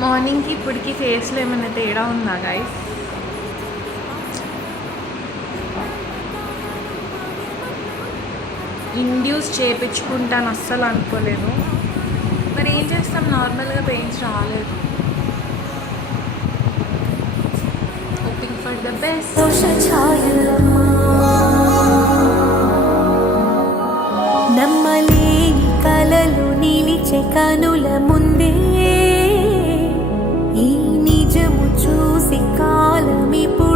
మార్నింగ్కి ఇప్పటికి ఫేస్లో ఏమైనా తేడా ఉందా గైస్? ఇండ్యూస్ చేయించుకుంటాను అస్సలు అనుకోలేదు. మరి ఏం చేస్తాం, నార్మల్గా పెయిన్స్ రాలేదు. Hoping for the best. నమ్మలేని కలలు నిలిచే కనుల ముందే ఈ నిజము చూసి కాలమిపు